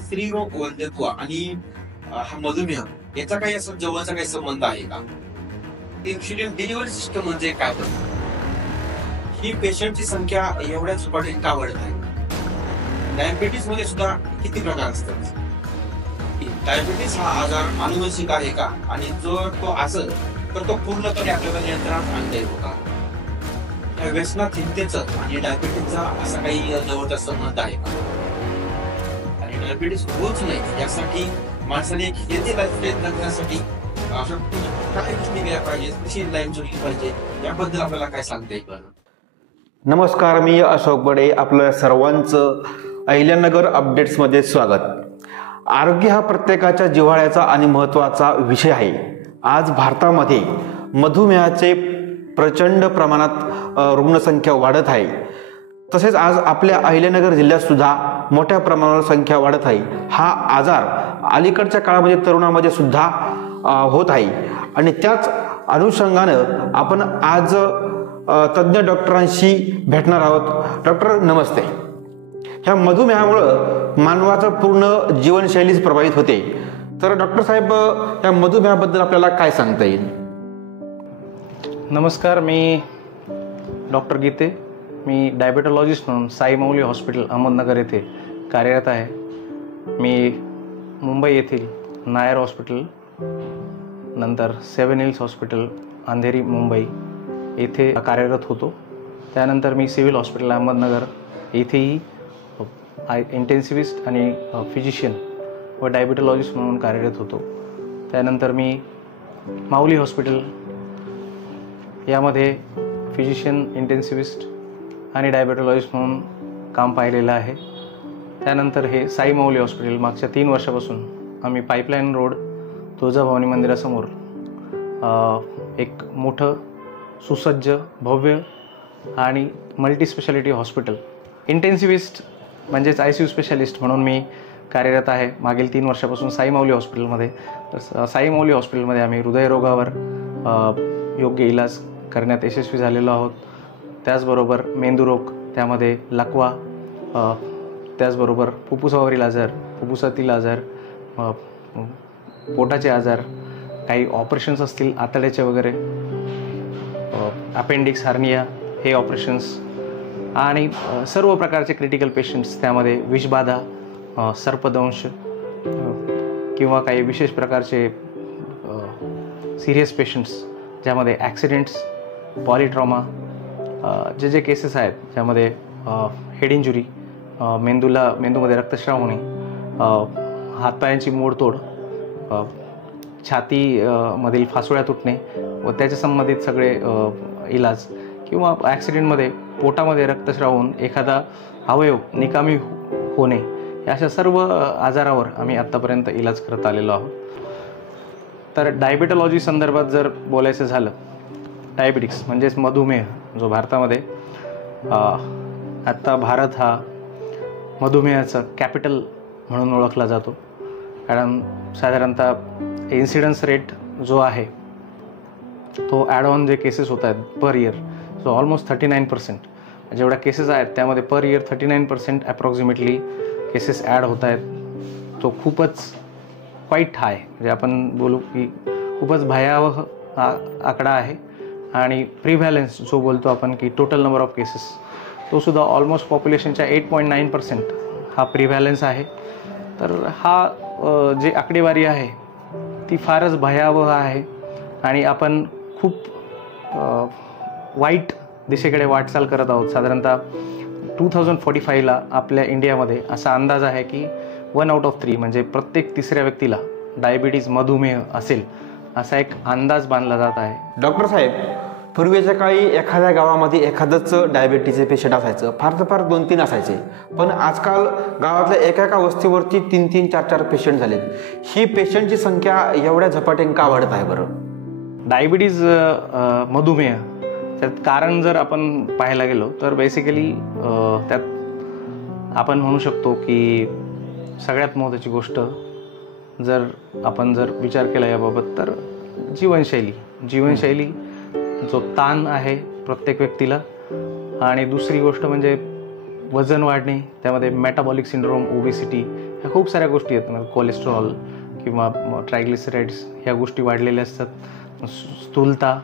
स्त्रीरोग वंध्यत्व आणि हा मधुमेह याचा काही असा जवळचा काही संबंध आहे का? इन्शुलिन डिलिव्हरी सिस्टम म्हणजे काय बरं? ही पेशंटची संख्या एवढ्या झपाट्याने का वाढत आहे? डायबिटीज मध्ये सुद्धा किती प्रकार असतात? डायबिटीज हा आजार आनुवंशिक आहे का? आणि जर तो असेल तर तो पूर्णपणे आपल्याला नियंत्रणात आणता येतो का? या व्यसनाधीनतेचं आणि डायबिटीजचा असा काही जवळचा संबंध आहे का? आणि डायबिटीज होऊच नाही यासाठी माणसाने एक हेल्दी लाईफस्टाईल जगण्यासाठी अशा काय गोष्टी केल्या पाहिजे, कशी लाईफ जगली पाहिजे, याबद्दल आपल्याला काय सांगता येईल? नमस्कार, मी अशोक बडे. आपलं सर्वांचं अहिल्यानगर अपडेट्समध्ये स्वागत. आरोग्य हा प्रत्येकाच्या जिव्हाळ्याचा आणि महत्त्वाचा विषय आहे. आज भारतामध्ये मधुमेहाचे प्रचंड प्रमाणात रुग्णसंख्या वाढत आहे. तसेच आज आपल्या अहिल्यानगर जिल्ह्यात सुद्धा मोठ्या प्रमाणावर संख्या वाढत आहे. हा आजार अलीकडच्या काळामध्ये तरुणामध्ये सुद्धा होत आहे आणि त्याच अनुषंगानं आपण आज तज्ज्ञ डॉक्टरांशी भेटणार आहोत. डॉक्टर नमस्ते. ह्या मधुमेहामुळं मानवाचं पूर्ण जीवनशैलीच प्रभावित होते. तर डॉक्टर साहेब, या मधुमेहाबद्दल आपल्याला काय सांगता येईल? नमस्कार, मी डॉक्टर गीते. मी डायबेटोलॉजिस्ट म्हणून साई मौली हॉस्पिटल अहमदनगर येथे कार्यरत आहे. मी मुंबई येथील नायर हॉस्पिटल, नंतर 7 हिल्स हॉस्पिटल अंधेरी मुंबई येथे कार्यरत होतो. त्यानंतर मी सिव्हिल हॉस्पिटल अहमदनगर येथेही इंटेन्सिव्हिस्ट आणि फिजिशियन व डायबेटोलॉजिस्ट म्हणून कार्यरत होतो. त्यानंतर मी माऊली हॉस्पिटल यामध्ये फिजिशियन, इंटेन्सिव्हिस्ट आणि डायबेटोलॉजिस्ट म्हणून काम पाहिलेलं आहे. त्यानंतर हे साई माऊली हॉस्पिटल मागच्या 3 वर्षापासून आम्ही पाईपलाईन रोड तुळजाभवानी मंदिरासमोर एक मोठं सुसज्ज, भव्य आणि मल्टीस्पेशालिटी हॉस्पिटल, इंटेन्सिव्हिस्ट म्हणजेच ICU स्पेशालिस्ट म्हणून मी कार्यरत आहे मागील 3 वर्षापासून साई माऊली हॉस्पिटलमध्ये. तर साई माऊली हॉस्पिटलमध्ये आम्ही हृदयरोगावर योग्य इलाज करण्यात यशस्वी झालेलो आहोत. त्याचबरोबर मेंदूरोग, त्यामध्ये लकवा, त्याचबरोबर फुफ्फुसावरील आजार, फुफ्फुसातील आजार, पोटाचे आजार, काही ऑपरेशन्स असतील आतड्याचे वगैरे, अपेंडिक्स, हार्निया हे ऑपरेशन्स आणि सर्व प्रकारचे क्रिटिकल पेशंट्स, त्यामध्ये विषबाधा, सर्पदंश किंवा काही विशेष प्रकारचे सिरियस पेशंट्स ज्यामध्ये ॲक्सिडेंट्स, पॉलिट्रॉमा, जे केसेस आहेत ज्यामध्ये हेड इंजुरी, मेंदूमध्ये रक्तस्राव होणे, हातपायांची मोडतोड, छाती मधील फासोळ्या तुटणे व त्याच्या संबंधित सगळे इलाज, किंवा ॲक्सिडेंटमध्ये पोटामध्ये रक्तस्राव होऊन एखादा अवयव निकामी होणे, या अशा सर्व आजारावर आम्ही आत्तापर्यंत इलाज करत आलेलो आहोत. तर डायबेटोलॉजी संदर्भात जर बोलायचं झालं, डायबिटिक्स म्हणजेच मधुमेह, जो भारतामध्ये आत्ता भारत हा मधुमेहाचं कॅपिटल म्हणून ओळखला जातो. कारण साधारणतः इन्सिडन्स रेट जो आहे तो ॲड ऑन जे केसेस होत आहेत पर इयर, सो ऑलमोस्ट 39%. जेवढ्या केसेस आहेत त्यामध्ये per year 39% approximately cases add होत आहेत. तो खूपच क्वाईट हाय, म्हणजे आपण बोलू की खूपच भयावह आकडा आहे. आणि प्रिव्हॅलन्स जो बोलतो आपण की टोटल नंबर ऑफ केसेस, तो सुद्धा ऑलमोस्ट पॉप्युलेशनच्या 8.9% हा प्रिव्हॅलन्स आहे. तर हा जी आकडेवारी आहे ती फारच भयावह आहे आणि आपण खूप वाईट दिशेकडे वाटचाल करत आहोत. साधारणतः 2045ला आपल्या इंडियामध्ये असा अंदाज आहे की 1 out of 3 म्हणजे प्रत्येक 3ऱ्या व्यक्तीला डायबिटीज, मधुमेह असेल, असा एक अंदाज बांधला जात आहे. डॉक्टर साहेब, पूर्वीच्या काळी एखाद्या गावामध्ये एखादंच डायबिटीजचे पेशंट असायचं, फार तर फार 2-3 असायचे. पण आजकाल गावातल्या एका वस्तीवरती 3-3, 4-4 पेशंट झालेत. ही पेशंटची संख्या एवढ्या झपाट्याने का वाढत आहे बरं? डायबिटीज, मधुमेह, त्यात कारण जर आपण पाहायला गेलो तर बेसिकली त्यात आपण म्हणू शकतो की सगळ्यात महत्त्वाची गोष्ट जर आपण विचार केला याबाबत तर जीवनशैली जो ताण आहे प्रत्येक व्यक्तीला, आणि दुसरी गोष्ट म्हणजे वजन वाढणे, त्यामध्ये मेटाबॉलिक सिंड्रोम, ओबेसिटी ह्या खूप साऱ्या गोष्टी आहेत ना, कोलेस्ट्रॉल किंवा ट्रायग्लिसराइड्स ह्या गोष्टी वाढलेल्या असतात. स्थूलता,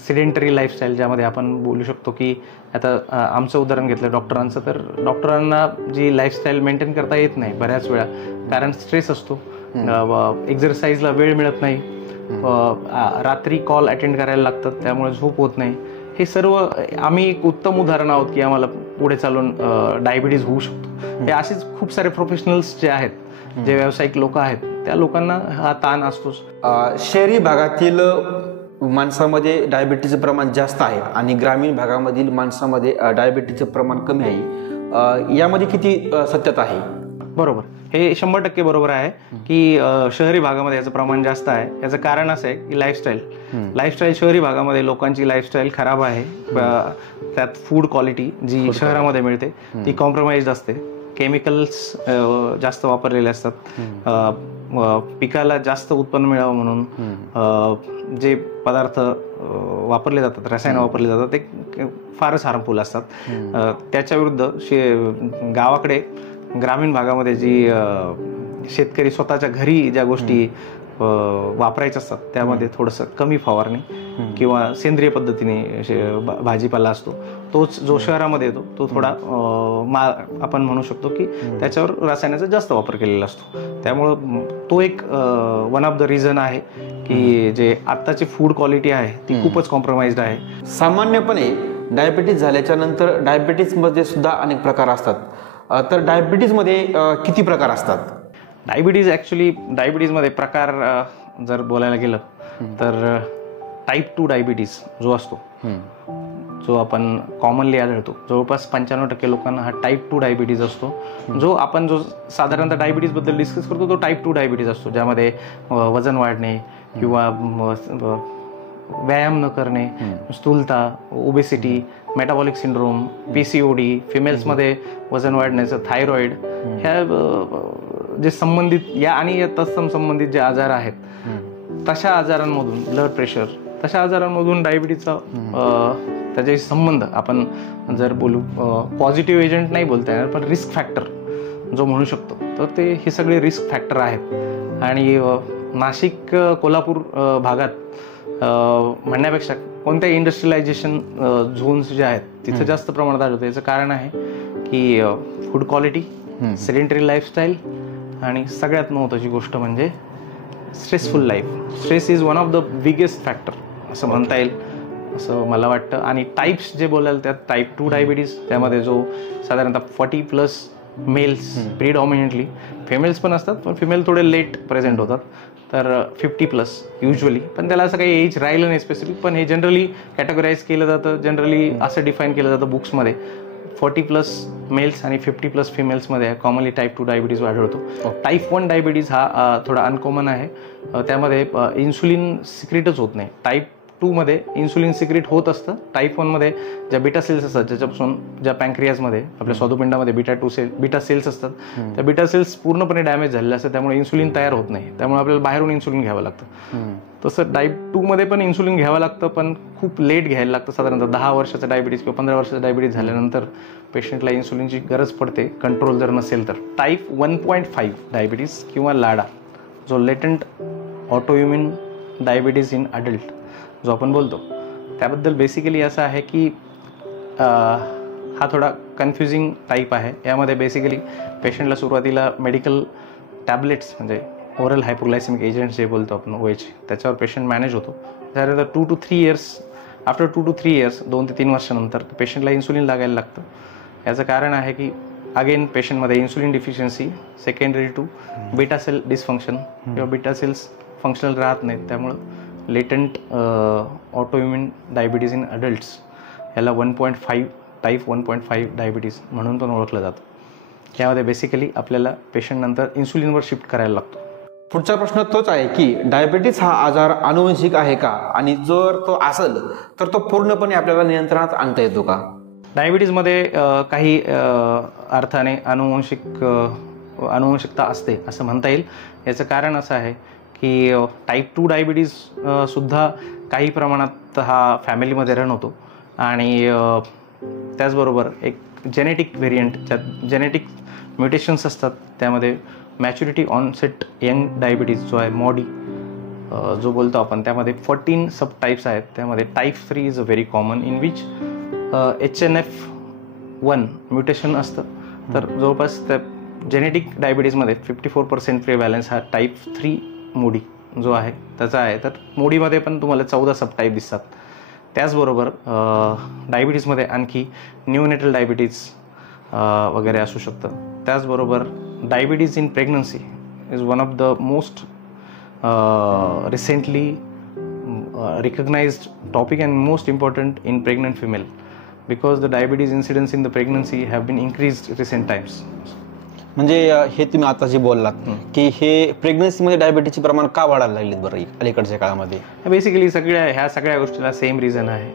सिडेंटरी लाईफस्टाईल, ज्यामध्ये आपण बोलू शकतो की आता आमचं उदाहरण घेतलं डॉक्टरांचं, तर डॉक्टरांना जी लाईफस्टाईल मेंटेन करता येत नाही बऱ्याच वेळा, कारण स्ट्रेस असतो, एक्झरसाईजला वेळ मिळत नाही, रात्री कॉल अटेंड करायला लागतात, त्यामुळे झोप होत नाही. हे सर्व आम्ही एक उत्तम उदाहरण आहोत की आम्हाला पुढे चालून डायबिटीज होऊ शकतो. हे असेच खूप सारे प्रोफेशनल्स जे आहेत, जे व्यावसायिक लोक आहेत, त्या लोकांना हा ताण असतोच. शहरी भागातील माणसामध्ये डायबिटीजचं प्रमाण जास्त आहे आणि ग्रामीण भागामधील माणसामध्ये डायबिटीजचं प्रमाण कमी आहे. यामध्ये किती सत्यता आहे? बरोबर, हे 100% बरोबर आहे की शहरी भागामध्ये याचं प्रमाण जास्त आहे. याचं कारण असं आहे की लाईफस्टाईल शहरी भागामध्ये लोकांची लाईफस्टाईल खराब आहे. त्यात फूड क्वालिटी जी शहरामध्ये मिळते ती कॉम्प्रोमाइज असते. केमिकल्स जास्त वापरलेले असतात. पिकाला जास्त उत्पन्न मिळावं म्हणून जे पदार्थ वापरले जातात, रसायनं वापरले जातात, ते फारच हार्मफुल असतात. त्याच्या विरुद्ध गावाकडे, ग्रामीण भागामध्ये जी शेतकरी स्वतःच्या घरी ज्या गोष्टी वापरायच्या असतात त्यामध्ये थोडंसं कमी फवारणी किंवा सेंद्रिय पद्धतीने भाजीपाला असतो, तोच जो शहरामध्ये येतो तो थोडा आपण म्हणू शकतो की त्याच्यावर रसायनाचा जास्त वापर केलेला असतो. त्यामुळं तो एक वन ऑफ द रिझन आहे की जे आत्ताची फूड क्वालिटी आहे ती खूपच कॉम्प्रोमाइज्ड आहे. सामान्यपणे डायबिटीज झाल्याच्या नंतर डायबिटीजमध्ये सुद्धा अनेक प्रकार असतात. तर डायबिटीजमध्ये किती प्रकार असतात? डायबिटीजमध्ये प्रकार जर बोलायला गेलं तर टाईप 2 डायबिटीज जो असतो, जो आपण कॉमनली आढळतो, जवळपास 95% लोकांना हा टाईप 2 डायबिटीज असतो. जो साधारणतः डायबिटीजबद्दल डिस्कस करतो तो टाईप 2 डायबिटीज असतो, ज्यामध्ये वजन वाढणे किंवा व्यायाम न करणे, स्थूलता, ओबेसिटी, मेटाबॉलिक सिंड्रोम, PCOD, फिमेल्समध्ये वजन वाढण्याचं, थायरॉइड, ह्या जे संबंधित या आणि तत्सम संबंधित जे आजार आहेत, तशा आजारांमधून, ब्लड प्रेशर, तशा आजारांमधून डायबिटीजचा त्याचे संबंध आपण जर बोलू, पॉझिटिव्ह एजंट नाही बोलता येणार पण रिस्क फॅक्टर जो म्हणू शकतो, तर हे सगळे रिस्क फॅक्टर आहेत. आणि नाशिक, कोल्हापूर भागात म्हणण्यापेक्षा कोणत्या इंडस्ट्रियलायझेशन झोन्स जे आहेत तिथं जास्त प्रमाणात आढळतं. याचं कारण आहे की फूड क्वालिटी, सेडेंटरी लाईफस्टाईल आणि सगळ्यात महत्त्वाची गोष्ट म्हणजे stressful life. Stress is one of the biggest factor असं म्हणता येईल, असं मला वाटतं. आणि टाईप्स जे बोलाल त्यात टाईप 2 डायबिटीज, त्यामध्ये जो साधारणतः 40+ मेल्स, प्रिडॉमिनेंटली फिमेल्स पण असतात पण फिमेल थोडे लेट प्रेझेंट होतात, तर 50+ युजली, पण त्याला असं काही एज राहिलं नाही स्पेसिफिक, पण हे जनरली कॅटेगराईज केलं जातं, जनरली असं डिफाईन केलं जातं बुक्समध्ये. 40+ मेल्स आणि 50+ फिमेल्समध्ये कॉमनली टाईप 2 डायबिटीज आढळतो. टाईप 1 डायबिटीज हा थोडा अनकॉमन आहे. त्यामध्ये इन्सुलिन सिक्रेटच होत नाही. टाईप 2 मध्ये इन्सुलिन सिक्रेट होत असतं. टाईप 1 मध्ये ज्या बीटा सेल्स असतात, ज्याच्यापासून ज्या पॅन्क्रियाजमध्ये आपल्या स्वादुपिंडामध्ये बीटा सेल्स असतात, त्या बीटा सेल्स पूर्णपणे डॅमेज झालेल्या असतात, त्यामुळे इन्सुलिन तयार होत नाही, त्यामुळे आपल्याला बाहेरून इन्सुलिन घ्यावं लागतं. तसं टाईप 2 मध्ये पण इन्सुलिन घ्यावं लागतं, पण खूप लेट घ्यायला लागतं. साधारणतः 10 वर्षाचा डायबिटीज किंवा 15 वर्षाचा डायबिटीज झाल्यानंतर पेशंटला इन्सुलिनची गरज पडते, कंट्रोल जर नसेल तर. टाईप 1.5 डायबिटीज किंवा लाडा, जो लेटंट ऑटोइम्युन डायबिटीज इन अडल्ट जो आपण बोलतो, त्याबद्दल बेसिकली असं आहे की हा थोडा कन्फ्युजिंग टाईप आहे. यामध्ये बेसिकली पेशंटला सुरुवातीला मेडिकल टॅबलेट्स म्हणजे ओरल हायपोग्लायसेमिक एजंट्स जे बोलतो आपण OH, त्याच्यावर पेशंट मॅनेज होतो. त्यानंतर 2 to 3 years, after 2 to 3 years, 2 ते 3 वर्षानंतर पेशंटला इन्सुलिन लागायला लागतं. याचं कारण आहे की अगेन पेशंटमध्ये insulin deficiency secondary to beta cell dysfunction किंवा बीटा सेल्स फंक्शनल राहत नाहीत, त्यामुळं latent autoimmune diabetes in adults याला 1.5 टाईप 1.5 डायबिटीज म्हणून पण ओळखलं जातं. यामध्ये बेसिकली आपल्याला पेशंट नंतर इन्सुलिनवर शिफ्ट करायला लागतो. पुढचा प्रश्न तोच आहे की डायबिटीज हा आजार अनुवंशिक आहे का, आणि जर तो असेल तर तो पूर्णपणे आपल्याला नियंत्रणात आणता येतो का? डायबिटीजमध्ये काही अर्थाने अनुवंशिकता असते असं म्हणता येईल. याचं कारण असं आहे की टाईप 2 डायबिटीज सुद्धा काही प्रमाणात हा फॅमिलीमध्ये रन होतो, आणि त्याचबरोबर एक जेनेटिक व्हेरियंट, ज्यात जेनेटिक म्युटेशन्स असतात. त्यामध्ये मॅच्युरिटी ऑनसेट यंग डायबिटीज जो आहे मॉडी जो बोलतो आपण, त्यामध्ये 14 सब टाईप्स आहेत. त्यामध्ये type 3 is a very common in which HNF1 mutation असतं. तर जवळपास त्या जेनेटिक डायबिटीजमध्ये 54% प्रिव्हॅलन्स हा टाईप 3 मोडी जो आहे त्याचा आहे. तर मोडीमध्ये पण तुम्हाला 14 सब टाईप दिसतात. त्याचबरोबर डायबिटीजमध्ये आणखी न्यूनेटल डायबिटीज वगैरे असू शकतं. त्याचबरोबर diabetes in pregnancy is one of the most recently recognized topic and most important in pregnant female because the diabetes incidence in the pregnancy have been increased recent times. म्हणजे हे तुम्ही आता जे बोललात की हे प्रेग्नन्सीमध्ये डायबिटीजचे प्रमाण का वाढायला लागलेत बरं अलीकडच्या काळामध्ये? बेसिकली ह्या सगळ्या गोष्टीला सेम रिझन आहे,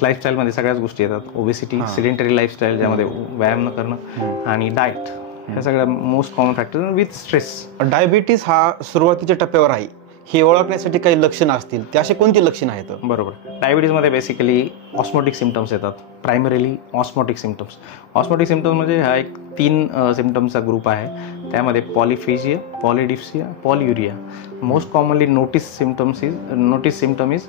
लाईफस्टाईलमध्ये सगळ्याच गोष्टी येतात. ओबेसिटी, सिडेंटरी लाईफस्टाईल ज्यामध्ये व्यायाम न करणं आणि डाएट, ह्या सगळ्या most common factor with stress. Diabetes हा सुरुवातीच्या टप्प्यावर आहे, हे ओळखण्यासाठी काही लक्षणं असतील, ते असे कोणती लक्षणं आहेत? बरोबर. डायबिटीजमध्ये बेसिकली ऑस्मोटिक सिम्पटम्स येतात, primarily osmotic symptoms. Osmotic symptoms म्हणजे हा एक 3 सिम्पटम्सचा ग्रुप आहे. त्यामध्ये polyphagia, polydipsia, polyuria. Most commonly notice symptom is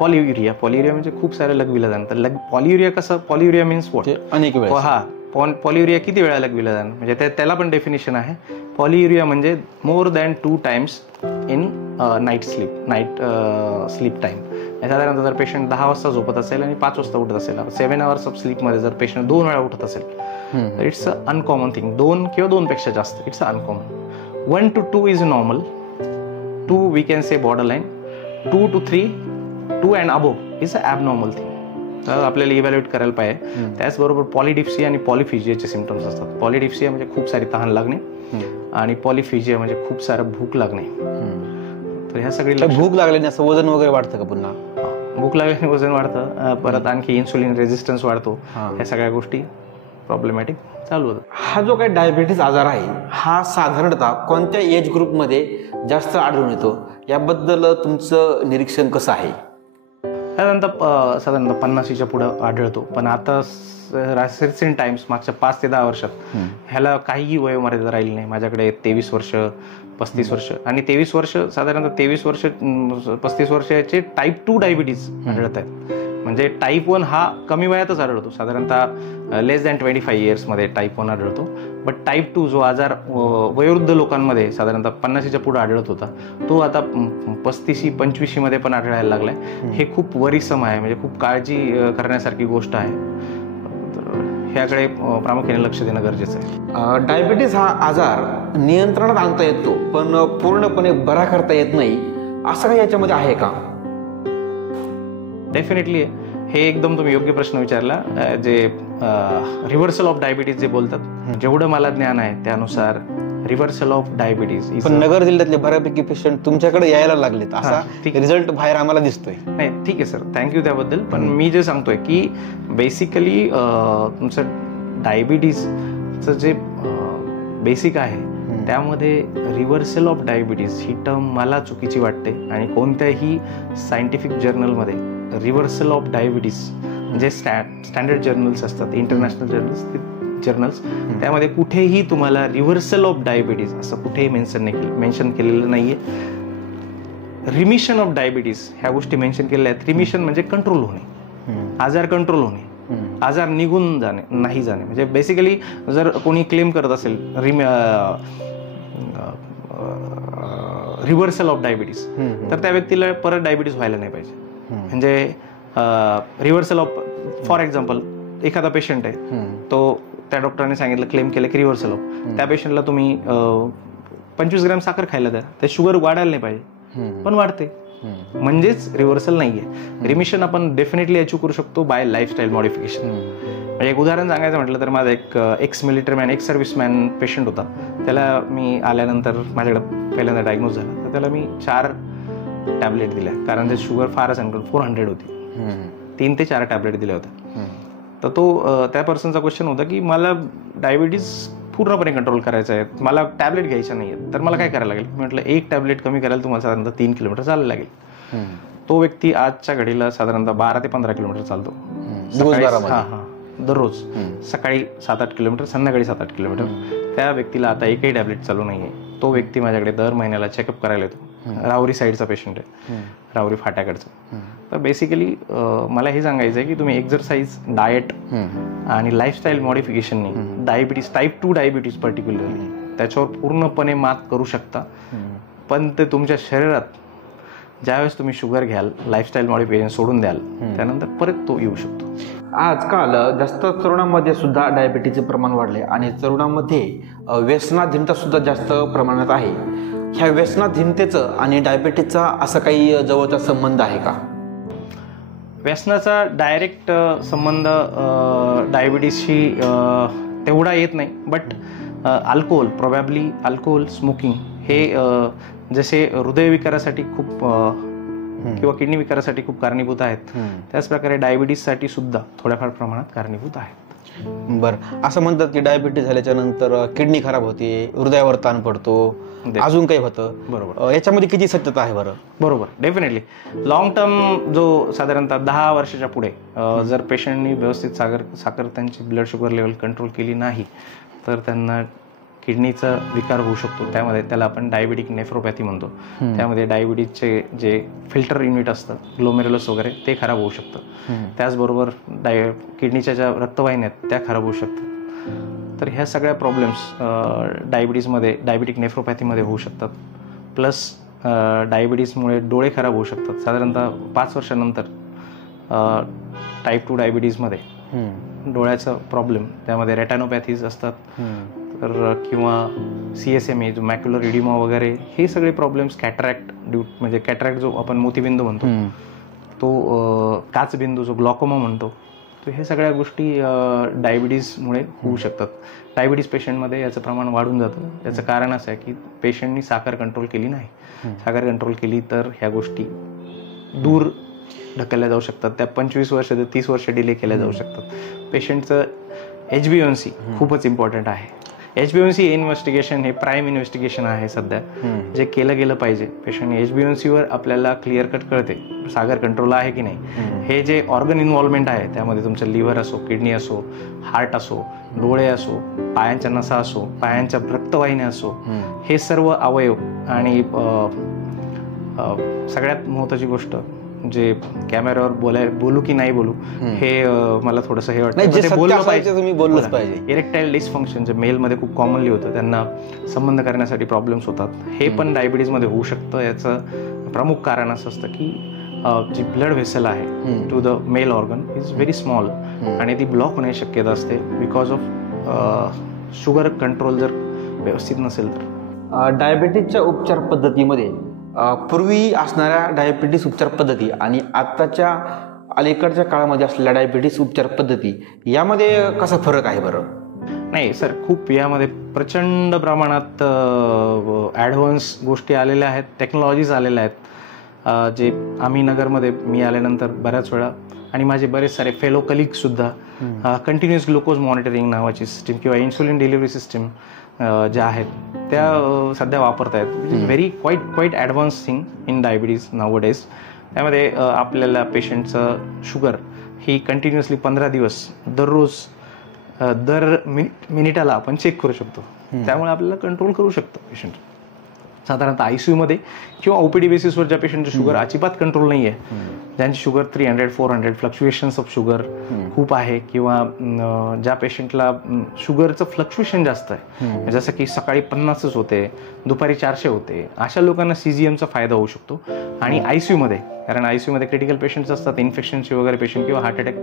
polyuria. Polyuria म्हणजे खूप सारे लघवीला जाणं. तर पॉलियुरिया कसं, पॉलियुरिया मीन्स वॉट? अनेक वेळा. हा, पॉलियुरिया किती वेळा लघवीला जाणं, म्हणजे त्याला पण डेफिनेशन आहे. पॉलियुरिया म्हणजे more than 2 times in night sleep time. साधारणतः जर पेशंट 10 वाजता झोपत असेल आणि 5 वाजता उठत असेल, 7 hours ऑफ स्लीपमध्ये जर पेशंट 2 वेळा उठत असेल तर इट्स अ अनकॉमन थिंग. 2 किंवा 2 पेक्षा जास्त it's uncommon. 1 to 2 is normal. 2 we can say border line. 2 to 3, 2 and above is a abnormal thing. तर आपल्याला इव्हॅल्युएट करायला पाहिजे. त्याचबरोबर पॉलिडिप्सिया आणि पॉलिफिजियाचे सिम्पटम्स असतात. पॉलिडिप्सिया म्हणजे खूप सारी तहान लागणे आणि पॉलिफिजिया म्हणजे खूप सारं भूक लागणे. तर ह्या सगळी भूक लागल्याने असं वजन वगैरे वाढतं का? पुन्हा भूक लागल्याने वजन वाढतं, परत आणखी इन्सुलिन रेझिस्टन्स वाढतो. ह्या सगळ्या गोष्टी प्रॉब्लेमॅटिक चालू होतात. हा जो काही डायबिटीज आजार आहे हा साधारणतः कोणत्या एज ग्रुपमध्ये जास्त आढळून येतो, याबद्दल तुमचं निरीक्षण कसं आहे? साधारणतः 50च्या पुढं आढळतो. पण आता रिसेंट टाइम्स, मागच्या 5 ते 10 वर्षात ह्याला काहीही वयोमर्यादा राहिली नाही. माझ्याकडे 23 वर्ष, 35 वर्ष आणि 23 वर्ष, साधारणतः 23 वर्ष 35 वर्षाचे टाईप 2 डायबिटीज आढळत आहेत. म्हणजे टाईप 1 हा कमी वयातच आढळतो, साधारणतः लेस दॅन 25 इयर्समध्ये टाईप 1 आढळतो. बट टाईप 2 जो आजार वयोवृद्ध लोकांमध्ये साधारणतः 50च्या पुढे आढळत होता, तो आता 35-25 मध्ये पण आढळायला लागलाय. हे खूप वरिसम आहे, म्हणजे खूप काळजी करण्यासारखी गोष्ट आहे. तर ह्याकडे प्रामुख्याने लक्ष देणं गरजेचं आहे. डायबिटीज हा आजार नियंत्रणात आणता येतो पण पूर्णपणे बरा करता येत नाही, असं काही याच्यामध्ये आहे का? डेफिनेटली हे एकदम तुम्ही योग्य प्रश्न विचारला. जे रिव्हर्सल ऑफ डायबिटीज जे बोलतात, जेवढं मला ज्ञान आहे त्यानुसार रिव्हर्सल ऑफ डायबिटीज. पण नगर जिल्ह्यातले बऱ्यापैकी पेशंट तुमच्याकडे यायला लागलेत, असा रिझल्ट बाहेर आम्हाला दिसतोय. नाही, ठीक आहे सर, थँक्यू त्याबद्दल. पण मी जे सांगतोय की बेसिकली तुमचं डायबिटीजचं जे बेसिक आहे त्यामध्ये reversal of diabetes he term मला चुकीची वाटते. आणि कोणत्याही सायंटिफिक जर्नलमध्ये रिव्हर्सल ऑफ डायबिटीज म्हणजे स्टँडर्ड जर्नल्स असतात, इंटरनॅशनल जर्नल्स, त्यामध्ये कुठेही तुम्हाला रिव्हर्सल ऑफ डायबिटीज असं कुठेही मेन्शन केलेलं नाहीये. रिमिशन ऑफ डायबिटीज ह्या गोष्टी मेन्शन केलेल्या आहेत. रिमिशन म्हणजे कंट्रोल होणे, आजार कंट्रोल होणे, आजार निघून जाणे, नाही जाणे. म्हणजे बेसिकली जर कोणी क्लेम करत असेल रिव्हर्सल ऑफ डायबिटीज, तर त्या व्यक्तीला परत डायबिटीज व्हायला नाही पाहिजे. म्हणजे रिव्हर्सल ऑफ, फॉर एक्झाम्पल, एखादा पेशंट आहे, तो त्या डॉक्टरांनी सांगितलं, क्लेम केलं की रिव्हर्सल ऑफ, त्या पेशंटला तुम्ही 25 ग्रॅम साखर खायला द्या, ते शुगर वाढायला नाही पाहिजे, पण वाढते, म्हणजेच रिव्हर्सल नाहीये. रिमिशन आपण डेफिनेटली अचीव करू शकतो बाय लाईफस्टाईल मॉडिफिकेशन. म्हणजे एक उदाहरण सांगायचं म्हटलं तर माझा एक x military man, ex serviceman patient होता. त्याला मी आल्यानंतर माझ्याकडे पहिल्यांदा डायग्नोज झाला, तर त्याला मी 4 टॅबलेट दिल्या, कारण ते शुगर फारच 400 होती. 3 ते 4 टॅबलेट दिल्या होत्या. तर तो त्या पर्सनचा क्वेश्चन होता की मला डायबिटीज पूर्णपणे कंट्रोल करायचं आहे, मला टॅबलेट घ्यायच्या नाही आहेत, तर मला काय करायला लागेल? म्हटलं 1 टॅबलेट कमी करायला तुम्हाला साधारणतः 3 किलोमीटर चालायला लागेल. तो व्यक्ती आजच्या घडीला साधारणतः 12 ते 15 किलोमीटर चालतो. दररोज सकाळी 7-8 किलोमीटर, संध्याकाळी 7-8 किलोमीटर, त्या व्यक्तीला आता एकही टॅबलेट चालू नाही आहे. तो व्यक्ती माझ्याकडे दर महिन्याला चेकअप करायला येतो. राहुरी साईडचा पेशंट आहे, राहुरी फाट्याकडचा. तर बेसिकली मला हे सांगायचं आहे की तुम्ही एक्झरसाइज, डाएट आणि लाईफस्टाईल मॉडिफिकेशनने डायबिटीज, टाईप 2 डायबिटीज पर्टिक्युलरली, त्याच्यावर पूर्णपणे मात करू शकता. पण ते तुमच्या शरीरात ज्यावेळेस तुम्ही शुगर घ्याल, लाईफस्टाईल मॉडिफिकेशन सोडून द्याल, त्यानंतर परत तो येऊ शकतो. आजकाल जास्त तरुणांमध्ये सुद्धा डायबिटीजचे प्रमाण वाढले आणि तरुणांमध्ये व्यसनाधीनता सुद्धा जास्त प्रमाणात आहे. ह्या व्यसनाधीनतेचं आणि डायबिटीजचा असा काही जवळचा संबंध आहे का? व्यसनाचा डायरेक्ट संबंध डायबिटीजशी तेवढा येत नाही, but alcohol, probably alcohol, smoking हे जसे हृदयविकारासाठी खूप किंवा किडनी विकारासाठी खूप कारणीभूत आहेत, त्याच प्रकारे डायबिटीजसाठी सुद्धा थोड्याफार प्रमाणात कारणीभूत आहेत. बरं, असं म्हणतात की डायबिटीज झाल्याच्या नंतर किडनी खराब होते, हृदयावर ताण पडतो, अजून काही होतं. बरोबर. याच्यामध्ये किती सत्यता आहे बरं? बरोबर, डेफिनेटली. लॉंग टर्म जो साधारणतः 10 वर्षाच्या पुढे जर पेशंटनी व्यवस्थित साखर त्यांची ब्लड शुगर लेवल कंट्रोल केली नाही तर त्यांना किडनीचा विकार होऊ शकतो. त्यामध्ये त्याला आपण डायबिटिक नेफ्रोपॅथी म्हणतो. त्यामध्ये डायबिटीजचे जे फिल्टर युनिट असतं, ग्लोमेरुलस वगैरे, ते खराब होऊ शकतं. त्याचबरोबर किडनीच्या ज्या रक्तवाहिन्या आहेत त्या खराब होऊ शकतात. तर ह्या सगळ्या प्रॉब्लेम्स डायबिटीजमध्ये, डायबिटिक नेफ्रोपॅथीमध्ये होऊ शकतात. प्लस डायबिटीजमुळे डोळे खराब होऊ शकतात. साधारणतः 5 वर्षानंतर टाईप 2 डायबिटीजमध्ये डोळ्याचा प्रॉब्लेम, त्यामध्ये रेटॅनोपॅथीज असतात, तर किंवा CSMA जो मॅक्युलर इडिमा वगैरे, हे सगळे प्रॉब्लेम्स, कॅटरॅक्ट, म्हणजे कॅटरॅक्ट जो आपण मोतीबिंदू म्हणतो, तो काचबिंदू जो ग्लॉकोमा म्हणतो, तर हे सगळ्या गोष्टी डायबिटीजमुळे होऊ शकतात. डायबिटीज पेशंटमध्ये याचं प्रमाण वाढून जातं. याचं कारण असं आहे की पेशंटनी साखर कंट्रोल केली नाही. साखर कंट्रोल केली तर ह्या गोष्टी दूर ढकलल्या जाऊ शकतात. त्या 25 वर्ष ते 30 वर्ष डिले केल्या जाऊ शकतात. पेशंटचं HbA1c खूपच इम्पॉर्टंट आहे. HbA1c इन्व्हेस्टिगेशन हे प्राईम इन्व्हेस्टिगेशन आहे सध्या, जे केलं गेलं पाहिजे. पेशंट HbA1c वर आपल्याला क्लिअर कट कळते साखर कंट्रोल आहे की नाही. हे जे ऑर्गन इन्व्हॉल्वमेंट आहे, त्यामध्ये तुमचं लिव्हर असो, किडनी असो, हार्ट असो, डोळे असो, पायांच्या नसा असो, पायांच्या रक्तवाहिन्या असो, हे सर्व अवयव आणि सगळ्यात महत्त्वाची गोष्ट जे कॅमेऱ्यावर बोलू की नाही बोलू, हे मला थोडंसं हे वाटतं, बोललं पाहिजे. इरेक्टाईल डिसफंक्शन जे मेलमध्ये खूप कॉमनली होतं, त्यांना संबंध करण्यासाठी प्रॉब्लेम्स होतात, हे पण डायबिटीजमध्ये होऊ शकतं. याचं प्रमुख कारण असं असतं की जी ब्लड व्हेसल आहे to the male organ is very small आणि ती ब्लॉक होण्याची शक्यता असते बिकॉज ऑफ शुगर कंट्रोल जर व्यवस्थित नसेल तर. डायबिटीजच्या उपचार पद्धतीमध्ये पूर्वी असणाऱ्या डायबिटीस उपचार पद्धती आणि आत्ताच्या अलीकडच्या काळामध्ये असलेल्या डायबिटीस उपचार पद्धती यामध्ये कसा फरक आहे बरं? नाही सर, खूप यामध्ये प्रचंड प्रमाणात ॲडव्हान्स गोष्टी आलेल्या आहेत, टेक्नॉलॉजीज आलेल्या आहेत, जे आम्ही नगरमध्ये मी आल्यानंतर बऱ्याच वेळा आणि माझे बरेच सारे फेलो कलिग्ससुद्धा कंटिन्युअस ग्लुकोज मॉनिटरिंग नावाची सिस्टीम किंवा इन्सुलिन डिलिव्हरी सिस्टीम ज्या आहेत त्या सध्या वापरत आहेत. Which is very quite advance thing in diabetes nowadays. त्यामध्ये आपल्याला पेशंटचं शुगर ही कंटिन्युअसली 15 दिवस दररोज दर मिनिटाला आपण चेक करू शकतो. त्यामुळे आपल्याला कंट्रोल करू शकतो पेशंट. साधारणतः ICUमध्ये किंवा OPD बेसिसवर ज्या पेशंटचं शुगर अजिबात कंट्रोल नाही आहे, ज्यांची शुगर 300-400 फ्लक्च्युएशन्स ऑफ शुगर खूप आहे, किंवा ज्या पेशंटला शुगरचं फ्लक्च्युएशन जास्त आहे, जसं की सकाळी 50च होते, दुपारी 400 होते, अशा लोकांना CGMचा फायदा होऊ शकतो. आणि ICUमध्ये, कारण ICUमध्ये क्रिटिकल पेशंट्स असतात, इन्फेक्शनचे वगैरे पेशंट, किंवा हार्ट अटॅक